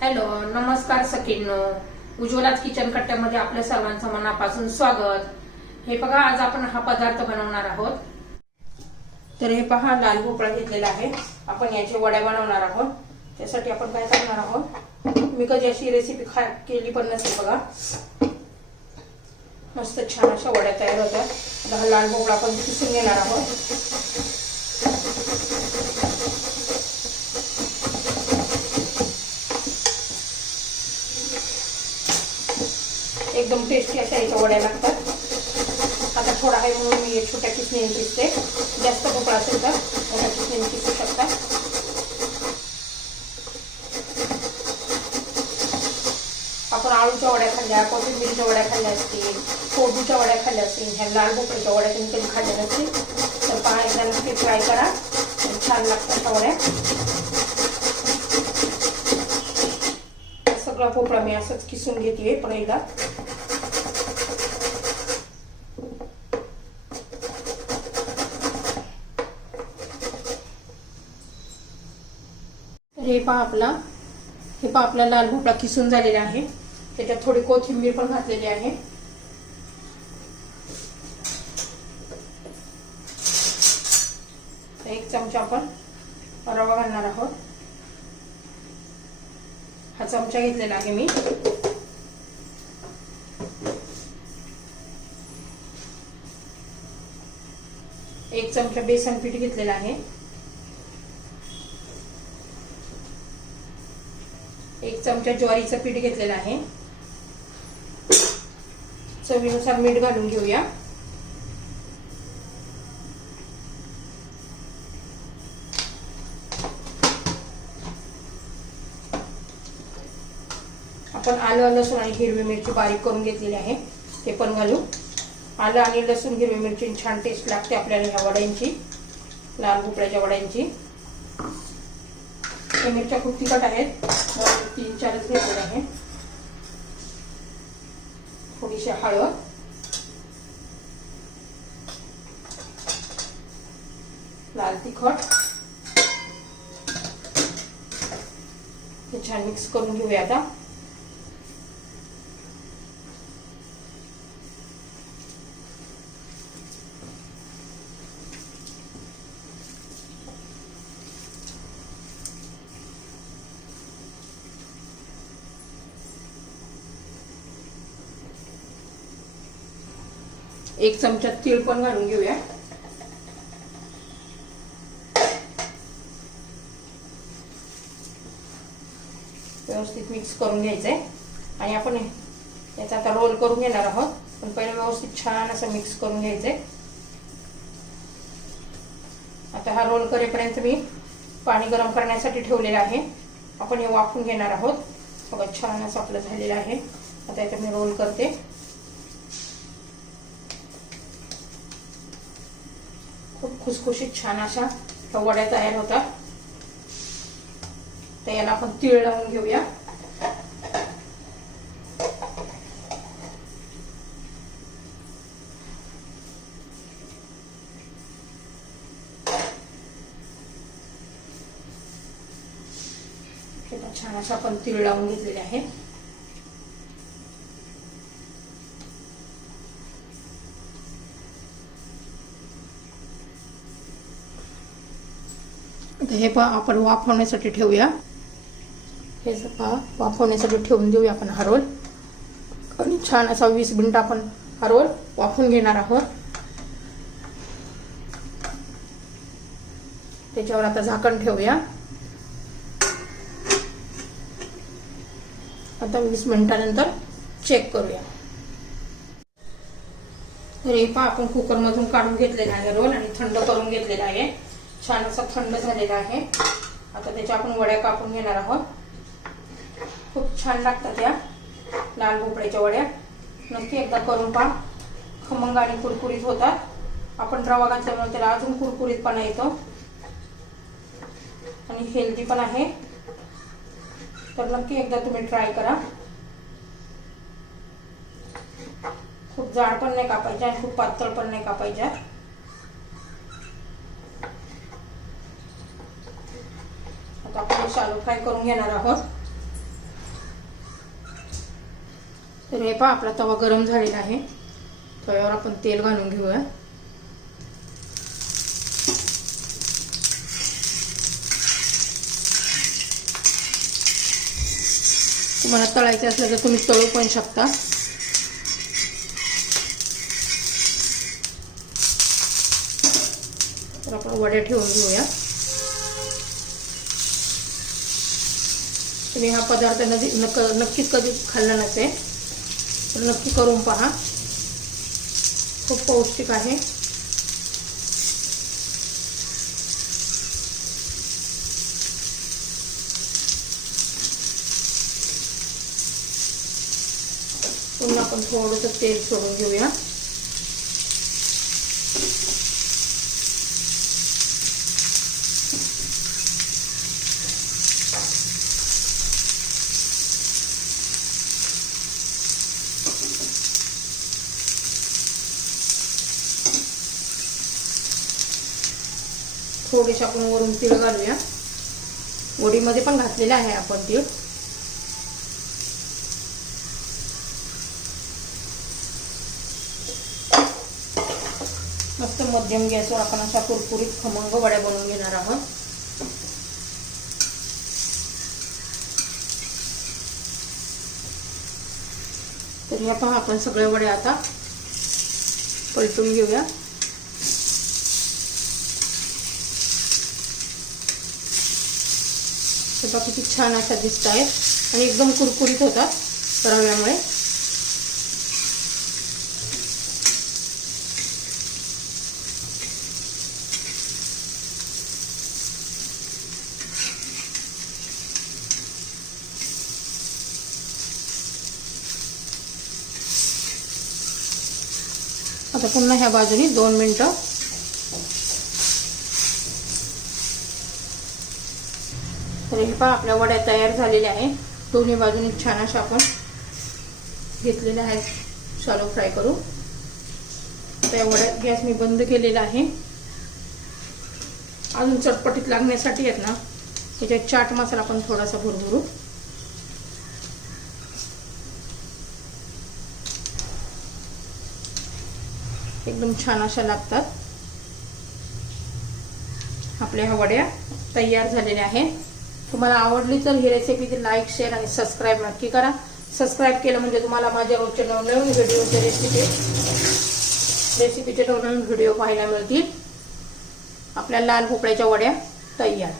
Hello नमस्कार सखींनो. उज्ज्वलाच kitchen कट्ट्यामध्ये आपल्या सर्वांचं मनापासून स्वागत. हे बघा आज आपण हा पदार्थ बनवणार आहोत. तर हे पहा लाल भोपळा घेतलेला आहे. आपण याचे वड्या बनवणार आहोत. त्यासाठी आपण काय करणार आहोत? मी कधी अशी रेसिपी खा केली पण नसेल बघा. मस्त छान अशा वड्या तयार होतात आता हा लाल भोपळा आपण किसून घेणार आहोत. एकदम टेस्टी अशा याच्या वड्या लागतात. आता थोडा आहे म्हणून मी छोट्या किसणीने किसते जास्त भोपळा असेल तर मोठ्या किसणीने किसू शकता. आपण आळूच्या वड्या खाल्ल्या कोथिंबीरच्या वड्या खाल्ल्या असतील कोडूच्या वड्या खाल्ल्या असतील ह्या लाल भोपळ्याच्या वड्या तुम्ही कधी खाल्ल्या नसतील तर पहा एकदा नक्की ट्राय करा. छान लागतात त्या वड्या. सगळा भोपळा मी असंच किसून घेते पण एकदा हे पहा आपला. हे पहा आपला लाल भोपळा किसून झालेला आहे. त्याच्यात थोडी कोथिंबीर पण घातलेली आहे. एक चमचा आपण रवा घालणार आहोत. हा चमचा घेतलेला आहे मी. एक चमचा बेसन पीठ घेतलेला आहे. एक चमचा ज्वारीचं पीठ घेतलेलं आहे. चवीनुसार मीठ घालून घेऊया. आपण आलं लसूण आणि हिरवी मिरची बारीक करून घेतलेली आहे. ते पण घालू. आलं आणि लसूण हिरवी मिरची छान टेस्ट लागते आपल्याला ह्या वड्यांची. लाल भोपळ्याच्या वड्यांची. या मिरच्या खूप तिखट आहेत. तीन चारच घेतलेले आहे. थोडीशी हळद. लाल तिखट. हे छान मिक्स करून घेऊया आता. एक चमचा तीळ पण घालून घेऊया. व्यवस्थित मिक्स करून घ्यायचंय. आणि आपण याचा आता रोल करून घेणार आहोत. पण पहिले व्यवस्थित छान असं मिक्स करून घ्यायचंय. आता हा रोल करेपर्यंत मी पाणी गरम करण्यासाठी ठेवलेलं आहे. आपण हे वाफून घेणार आहोत. बघा छान असं आपलं झालेलं आहे. आता याचा मी रोल करते. खुसखुशीत छान अशा ह्या वड्या तयार होतात. तर याला आपण तीळ लावून घेऊया. छान अशा आपण तीळ लावून घेतलेले आहे आता हे पहा आपण वाफवण्यासाठी ठेवूया. हे पहा वाफवण्यासाठी ठेवून देऊया आपण हा रोल. आणि छान असा वीस मिनिट आपण हा रोल वाफवून घेणार आहोत. त्याच्यावर आता झाकण ठेवूया. आता वीस मिनिटानंतर चेक करूया. तर हे पहा आपण कुकरमधून काढून घेतलेला आहे रोल आणि थंड करून घेतलेला आहे. छान असा थंड झालेला आहे. आता त्याच्या आपण वड्या कापून घेणार आहोत. खूप छान लागतात या लाल भोपळ्याच्या वड्या. नक्की एकदा करून पहा. खमंग आणि कुरकुरीत होतात. आपण रवा घातल्यामुळे त्याला अजून कुरकुरीतपणा येतो. आणि हेल्दी पण आहे. तर नक्की एकदा तुम्ही ट्राय करा. खूप जाड पण नाही कापायच्या आणि खूप पातळ पण नाही कापायच्या आता आपण शालो फ्राय करून घेणार आहोत? तर हे पहा आपला तवा गरम झालेला आहे. तव्यावर आपण तेल घालून घेऊया. तुम्हाला तळायचं असलं तर तुम्ही तळू पण शकता. तर आपण वड्या ठेवून घेऊया. तुम्ही हा पदार्थ नदी नक नक्कीच कधी खाल्ला नसेल तर नक्की करून पहा. खूप पौष्टिक आहे. पुन्हा आपण थोडंसं तेल सोडून घेऊया. थोडेसे आपण वरून तीळ घालूया. वडीमध्ये पण घातलेले आहे आपण तीळ. मस्त मध्यम गॅसवर आपण अशा कुरकुरीत खमंग वड्या बनवून घेणार आहोत. तर ह्या पहा आपण सगळ्या वड्या आता पलटून घेऊया. हे बघा किती छान अशा दिसत आहेत. आणि एकदम कुरकुरीत होतात रव्यामुळे. आता पुन्हा ह्या बाजूनी दोन मिनटं तर हे पहा आपल्या वड्या तयार झालेल्या आहे दोन्ही बाजूने छान अशा आपण घेतलेल्या आहेत. शालो फ्राय करू त्या वड्या गॅस मी बंद केलेला आहे. अजून चटपटीत लागण्यासाठी आहेत ना त्याच्यात चाट मसाला आपण थोडासा भरभरू एकदम छान अशा लागतात. आपल्या ह्या वड्या तयार झालेल्या आहेत. तुम्हाला आवडली तर ही रेसिपी लाईक शेअर आणि सबस्क्राईब नक्की करा. सबस्क्राईब केलं म्हणजे तुम्हाला माझ्या रोजचे नवनवीन व्हिडिओचे रेसिपी रेसिपीचे नवनवीन व्हिडिओ पाहायला मिळतील. आपल्या लाल भोपळ्याच्या वड्या तयार.